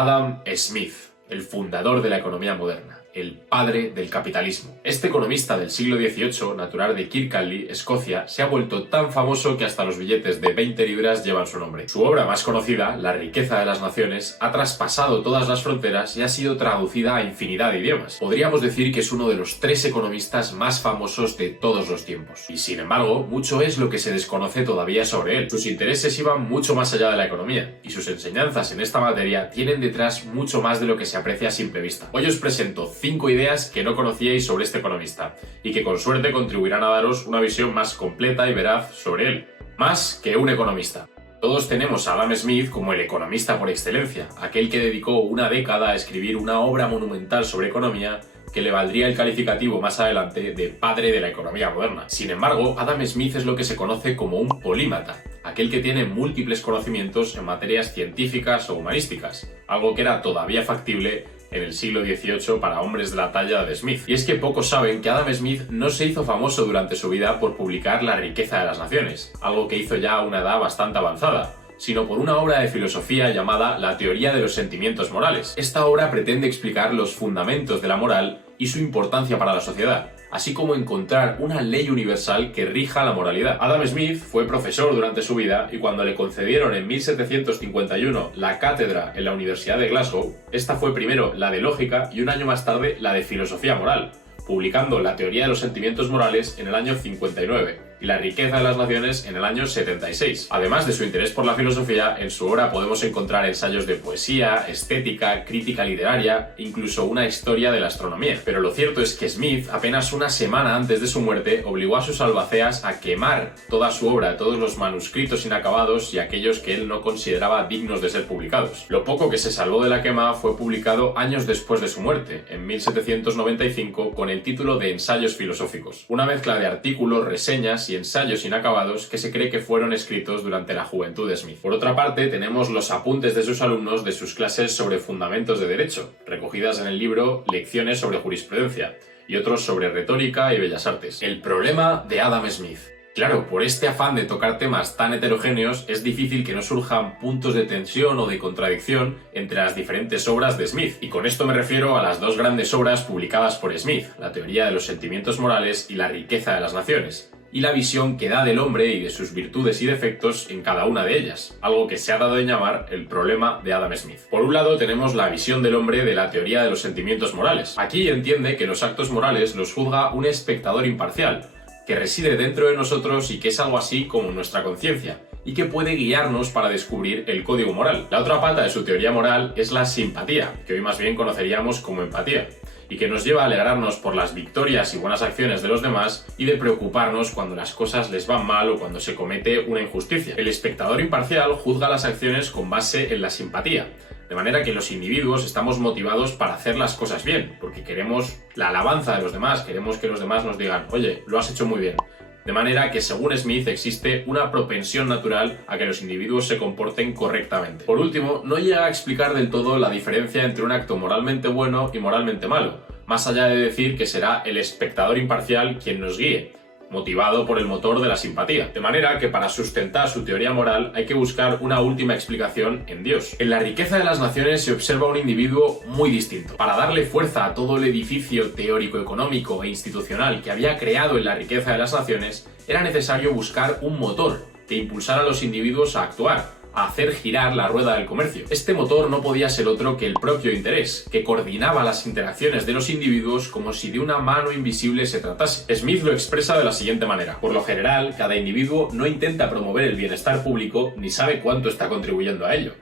Adam Smith, el fundador de la economía moderna, el padre del capitalismo. Este economista del siglo XVIII, natural de Kirkcaldy, Escocia, se ha vuelto tan famoso que hasta los billetes de 20 libras llevan su nombre. Su obra más conocida, La riqueza de las naciones, ha traspasado todas las fronteras y ha sido traducida a infinidad de idiomas. Podríamos decir que es uno de los 3 economistas más famosos de todos los tiempos. Y sin embargo, mucho es lo que se desconoce todavía sobre él. Sus intereses iban mucho más allá de la economía, y sus enseñanzas en esta materia tienen detrás mucho más de lo que se aprecia a simple vista. Hoy os presento 5 ideas que no conocíais sobre este economista y que con suerte contribuirán a daros una visión más completa y veraz sobre él, más que un economista. Todos tenemos a Adam Smith como el economista por excelencia, aquel que dedicó una década a escribir una obra monumental sobre economía que le valdría el calificativo más adelante de padre de la economía moderna. Sin embargo, Adam Smith es lo que se conoce como un polímata, aquel que tiene múltiples conocimientos en materias científicas o humanísticas, algo que era todavía factible en el siglo XVIII para hombres de la talla de Smith. Y es que pocos saben que Adam Smith no se hizo famoso durante su vida por publicar La riqueza de las naciones, algo que hizo ya a una edad bastante avanzada, sino por una obra de filosofía llamada La teoría de los sentimientos morales. Esta obra pretende explicar los fundamentos de la moral y su importancia para la sociedad, así como encontrar una ley universal que rija la moralidad. Adam Smith fue profesor durante su vida y cuando le concedieron en 1751 la cátedra en la Universidad de Glasgow, esta fue primero la de lógica y un año más tarde la de filosofía moral, publicando La teoría de los sentimientos morales en el año 59 y La riqueza de las naciones en el año 76. Además de su interés por la filosofía, en su obra podemos encontrar ensayos de poesía, estética, crítica literaria e incluso una historia de la astronomía. Pero lo cierto es que Smith, apenas una semana antes de su muerte, obligó a sus albaceas a quemar toda su obra, todos los manuscritos inacabados y aquellos que él no consideraba dignos de ser publicados. Lo poco que se salvó de la quema fue publicado años después de su muerte, en 1795, con el título de Ensayos filosóficos, una mezcla de artículos, reseñas y ensayos inacabados que se cree que fueron escritos durante la juventud de Smith. Por otra parte, tenemos los apuntes de sus alumnos de sus clases sobre fundamentos de derecho, recogidas en el libro Lecciones sobre jurisprudencia, y otros sobre retórica y bellas artes. El problema de Adam Smith. Claro, por este afán de tocar temas tan heterogéneos, es difícil que no surjan puntos de tensión o de contradicción entre las diferentes obras de Smith. Y con esto me refiero a las 2 grandes obras publicadas por Smith, La teoría de los sentimientos morales y La riqueza de las naciones, y la visión que da del hombre y de sus virtudes y defectos en cada una de ellas, algo que se ha dado en llamar el problema de Adam Smith. Por un lado tenemos la visión del hombre de la teoría de los sentimientos morales. Aquí entiende que los actos morales los juzga un espectador imparcial, que reside dentro de nosotros y que es algo así como nuestra conciencia, y que puede guiarnos para descubrir el código moral. La otra pata de su teoría moral es la simpatía, que hoy más bien conoceríamos como empatía, y que nos lleva a alegrarnos por las victorias y buenas acciones de los demás y de preocuparnos cuando las cosas les van mal o cuando se comete una injusticia. El espectador imparcial juzga las acciones con base en la simpatía, de manera que los individuos estamos motivados para hacer las cosas bien, porque queremos la alabanza de los demás, queremos que los demás nos digan, oye, lo has hecho muy bien. De manera que, según Smith, existe una propensión natural a que los individuos se comporten correctamente. Por último, no llega a explicar del todo la diferencia entre un acto moralmente bueno y moralmente malo, más allá de decir que será el espectador imparcial quien nos guíe, motivado por el motor de la simpatía. De manera que para sustentar su teoría moral hay que buscar una última explicación en Dios. En La riqueza de las naciones se observa un individuo muy distinto. Para darle fuerza a todo el edificio teórico, económico e institucional que había creado en La riqueza de las naciones, era necesario buscar un motor que impulsara a los individuos a actuar, a hacer girar la rueda del comercio. Este motor no podía ser otro que el propio interés, que coordinaba las interacciones de los individuos como si de una mano invisible se tratase. Smith lo expresa de la siguiente manera. Por lo general, cada individuo no intenta promover el bienestar público ni sabe cuánto está contribuyendo a ello.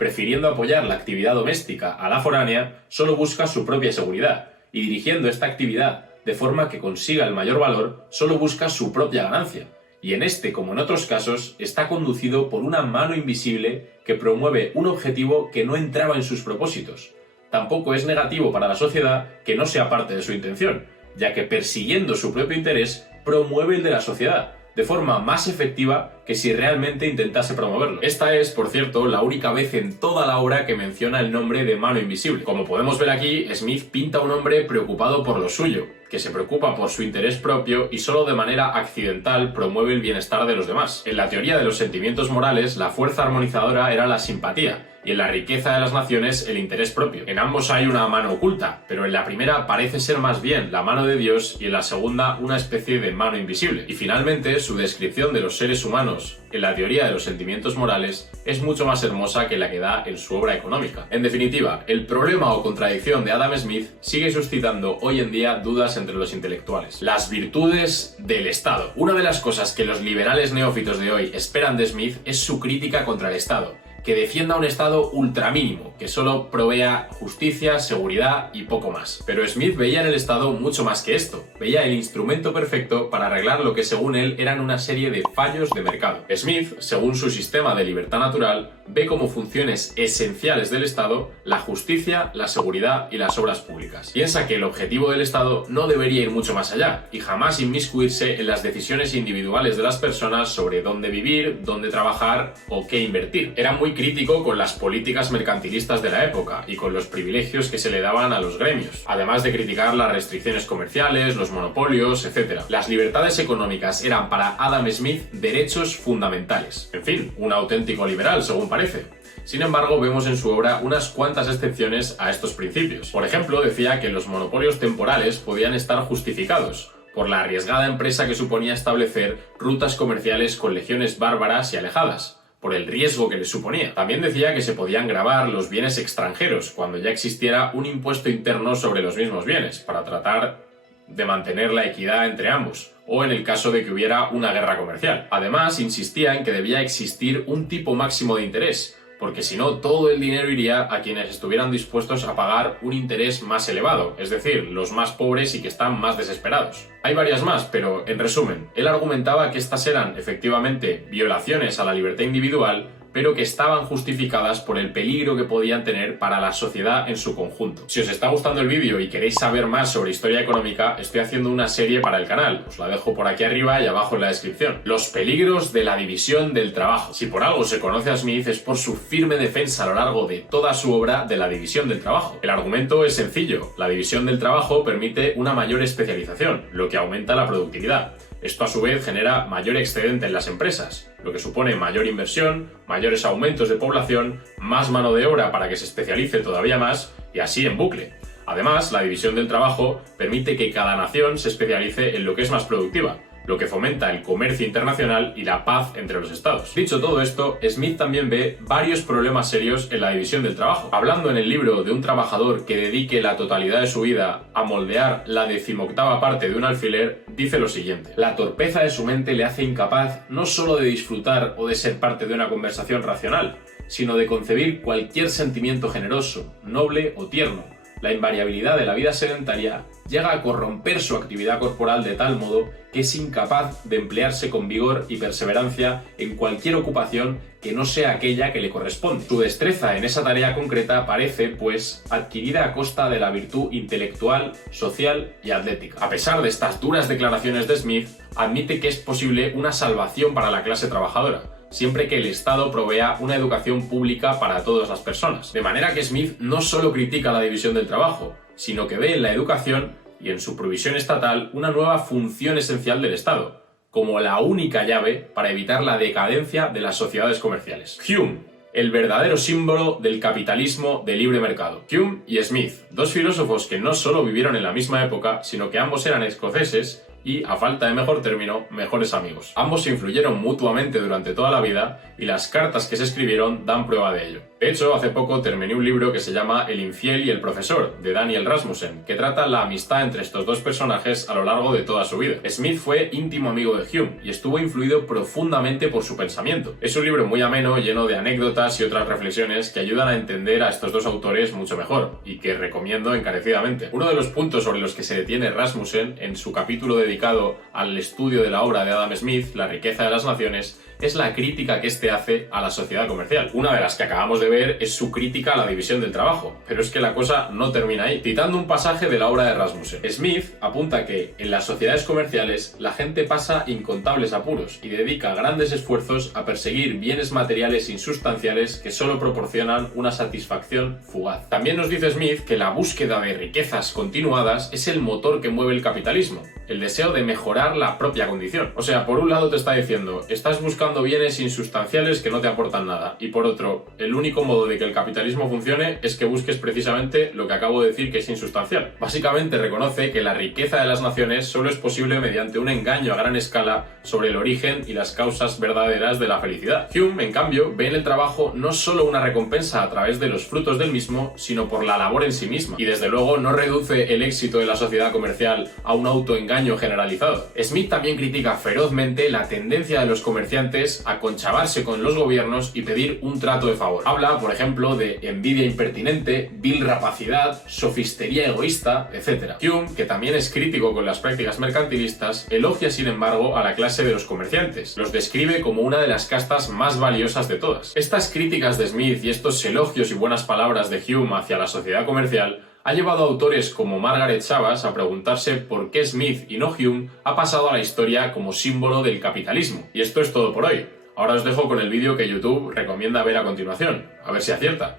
Prefiriendo apoyar la actividad doméstica a la foránea, solo busca su propia seguridad, y dirigiendo esta actividad de forma que consiga el mayor valor, solo busca su propia ganancia. Y en este, como en otros casos, está conducido por una mano invisible que promueve un objetivo que no entraba en sus propósitos. Tampoco es negativo para la sociedad que no sea parte de su intención, ya que persiguiendo su propio interés, promueve el de la sociedad, de forma más efectiva que si realmente intentase promoverlo. Esta es, por cierto, la única vez en toda la obra que menciona el nombre de mano invisible. Como podemos ver aquí, Smith pinta a un hombre preocupado por lo suyo, que se preocupa por su interés propio y solo de manera accidental promueve el bienestar de los demás. En la teoría de los sentimientos morales, la fuerza armonizadora era la simpatía, y en la riqueza de las naciones el interés propio. En ambos hay una mano oculta, pero en la primera parece ser más bien la mano de Dios y en la segunda una especie de mano invisible. Y finalmente, su descripción de los seres humanos en la teoría de los sentimientos morales es mucho más hermosa que la que da en su obra económica. En definitiva, el problema o contradicción de Adam Smith sigue suscitando hoy en día dudas entre los intelectuales. Las virtudes del Estado. Una de las cosas que los liberales neófitos de hoy esperan de Smith es su crítica contra el Estado, que defienda un Estado ultramínimo, que solo provea justicia, seguridad y poco más. Pero Smith veía en el Estado mucho más que esto. Veía el instrumento perfecto para arreglar lo que según él eran una serie de fallos de mercado. Smith, según su sistema de libertad natural, ve como funciones esenciales del Estado la justicia, la seguridad y las obras públicas. Piensa que el objetivo del Estado no debería ir mucho más allá y jamás inmiscuirse en las decisiones individuales de las personas sobre dónde vivir, dónde trabajar o qué invertir. Era muy crítico con las políticas mercantilistas de la época y con los privilegios que se le daban a los gremios, además de criticar las restricciones comerciales, los monopolios, etc. Las libertades económicas eran para Adam Smith derechos fundamentales. En fin, un auténtico liberal, según parece. Sin embargo, vemos en su obra unas cuantas excepciones a estos principios. Por ejemplo, decía que los monopolios temporales podían estar justificados por la arriesgada empresa que suponía establecer rutas comerciales con legiones bárbaras y alejadas, por el riesgo que les suponía. También decía que se podían gravar los bienes extranjeros cuando ya existiera un impuesto interno sobre los mismos bienes, para tratar de mantener la equidad entre ambos, o en el caso de que hubiera una guerra comercial. Además, insistía en que debía existir un tipo máximo de interés, porque si no, todo el dinero iría a quienes estuvieran dispuestos a pagar un interés más elevado, es decir, los más pobres y que están más desesperados. Hay varias más, pero en resumen, él argumentaba que estas eran efectivamente violaciones a la libertad individual, pero que estaban justificadas por el peligro que podían tener para la sociedad en su conjunto. Si os está gustando el vídeo y queréis saber más sobre historia económica, estoy haciendo una serie para el canal, os la dejo por aquí arriba y abajo en la descripción. Los peligros de la división del trabajo. Si por algo se conoce a Smith es por su firme defensa a lo largo de toda su obra de la división del trabajo. El argumento es sencillo: la división del trabajo permite una mayor especialización, lo que aumenta la productividad. Esto a su vez genera mayor excedente en las empresas, lo que supone mayor inversión, mayores aumentos de población, más mano de obra para que se especialice todavía más y así en bucle. Además, la división del trabajo permite que cada nación se especialice en lo que es más productiva, lo que fomenta el comercio internacional y la paz entre los estados. Dicho todo esto, Smith también ve varios problemas serios en la división del trabajo. Hablando en el libro de un trabajador que dedique la totalidad de su vida a moldear la 18ª parte de un alfiler, dice lo siguiente: la torpeza de su mente le hace incapaz no solo de disfrutar o de ser parte de una conversación racional, sino de concebir cualquier sentimiento generoso, noble o tierno. La invariabilidad de la vida sedentaria llega a corromper su actividad corporal de tal modo que es incapaz de emplearse con vigor y perseverancia en cualquier ocupación que no sea aquella que le corresponde. Su destreza en esa tarea concreta parece, pues, adquirida a costa de la virtud intelectual, social y atlética. A pesar de estas duras declaraciones de Smith, admite que es posible una salvación para la clase trabajadora, siempre que el Estado provea una educación pública para todas las personas. De manera que Smith no solo critica la división del trabajo, sino que ve en la educación y en su provisión estatal una nueva función esencial del Estado, como la única llave para evitar la decadencia de las sociedades comerciales. Hume, el verdadero símbolo del capitalismo de libre mercado. Hume y Smith, dos filósofos que no solo vivieron en la misma época, sino que ambos eran escoceses y, a falta de mejor término, mejores amigos. Ambos se influyeron mutuamente durante toda la vida y las cartas que se escribieron dan prueba de ello. De hecho, hace poco terminé un libro que se llama El infiel y el profesor, de Daniel Rasmussen, que trata la amistad entre estos dos personajes a lo largo de toda su vida. Smith fue íntimo amigo de Hume y estuvo influido profundamente por su pensamiento. Es un libro muy ameno, lleno de anécdotas y otras reflexiones que ayudan a entender a estos dos autores mucho mejor y que recomiendo encarecidamente. Uno de los puntos sobre los que se detiene Rasmussen en su capítulo dedicado al estudio de la obra de Adam Smith, La riqueza de las naciones, es la crítica que éste hace a la sociedad comercial. Una de las que acabamos de ver es su crítica a la división del trabajo, pero es que la cosa no termina ahí. Citando un pasaje de la obra de Rasmussen, Smith apunta que en las sociedades comerciales la gente pasa incontables apuros y dedica grandes esfuerzos a perseguir bienes materiales insustanciales que solo proporcionan una satisfacción fugaz. También nos dice Smith que la búsqueda de riquezas continuadas es el motor que mueve el capitalismo, el deseo de mejorar la propia condición. O sea, por un lado te está diciendo, estás buscando acumulando bienes insustanciales que no te aportan nada. Y por otro, el único modo de que el capitalismo funcione es que busques precisamente lo que acabo de decir que es insustancial. Básicamente reconoce que la riqueza de las naciones solo es posible mediante un engaño a gran escala sobre el origen y las causas verdaderas de la felicidad. Hume, en cambio, ve en el trabajo no solo una recompensa a través de los frutos del mismo, sino por la labor en sí misma. Y desde luego no reduce el éxito de la sociedad comercial a un autoengaño generalizado. Smith también critica ferozmente la tendencia de los comerciantes a conchavarse con los gobiernos y pedir un trato de favor. Habla, por ejemplo, de envidia impertinente, vil rapacidad, sofistería egoísta, etc. Hume, que también es crítico con las prácticas mercantilistas, elogia sin embargo a la clase de los comerciantes. Los describe como una de las castas más valiosas de todas. Estas críticas de Smith y estos elogios y buenas palabras de Hume hacia la sociedad comercial ha llevado a autores como Margaret Chabas a preguntarse por qué Smith y no Hume ha pasado a la historia como símbolo del capitalismo. Y esto es todo por hoy. Ahora os dejo con el vídeo que YouTube recomienda ver a continuación, a ver si acierta.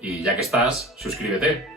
Y ya que estás, suscríbete.